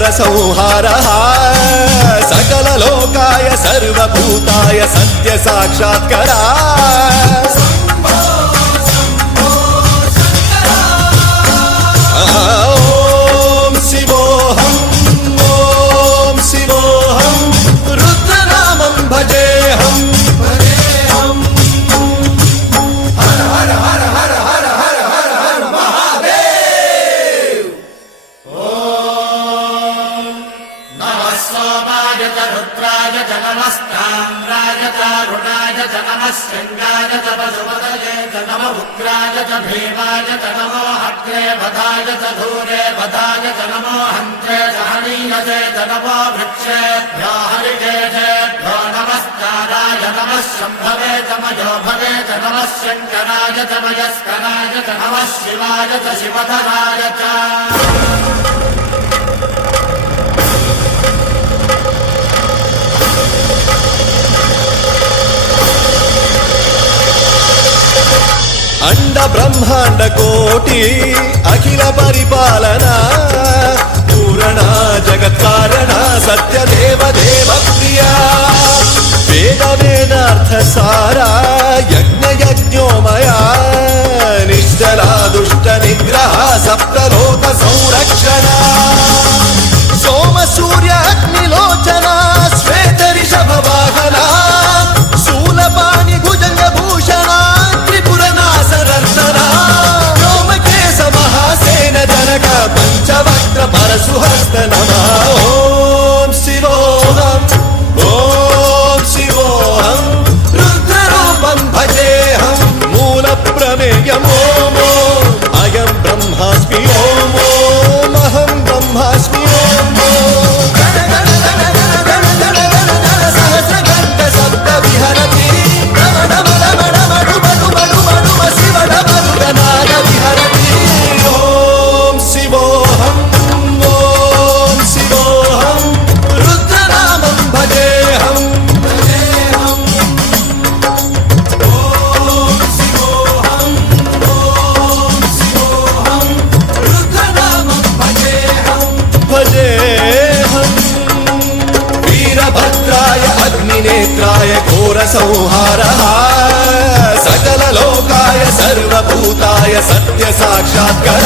घोरसंहारः सकललोकाय सर्वभूताय सत्य साक्षात्करा ॐ शिवोऽहं ॐ शिवोऽहं रुद्रनामं भजेऽहं हर हर हर हर हर हर हर हर महादेव। ॐ नमः सोमाय च रुद्राय च नमस्ताम्राय च अरुणाय च नमः शृङ्गाय च पशुपतये च नमः उग्राय च भीमाय च नमो अग्रे वधाय च धूरे वधाय च नमो हन्त्रे च हनीयसे च नमो वृक्षेभ्यो हरिकेशेभ्यो नमस्काराय नमः शम्भवे च मयो भवे च नमः शङ्कराय च मयस्कराय च नमः शिवाय च शिवधराय च। अंड ब्रह्मांड कोटि अखिल परिपालना पूरणा जगत्कारणा सत्यदेव देव प्रिया वेद वेदार्थ सारा यज्ञ यज्ञोमया निश्चला दुष्ट निग्रह सप्तलोक संरक्षणा सोम सूर्य अग्निलोचना श्वेत ऋषभ वाहना शूलपाणि भुजंग भूषणा जनक पंचवक्त्र परशुहस्त नमः। ॐ शिवोऽहं ॐ शिवोऽहं रुद्ररूपं भजेऽहं मूलप्रमेयम् ॐ अयं ब्रह्मास्मि ॐ अहं ब्रह्मास्मि सहस्रघण्ट शब्द विहरति शिवडमरुगनाद विहरति। नेत्राय घोरसंहारः सकललोकाय सर्वभूताय सत्य साक्षात्कार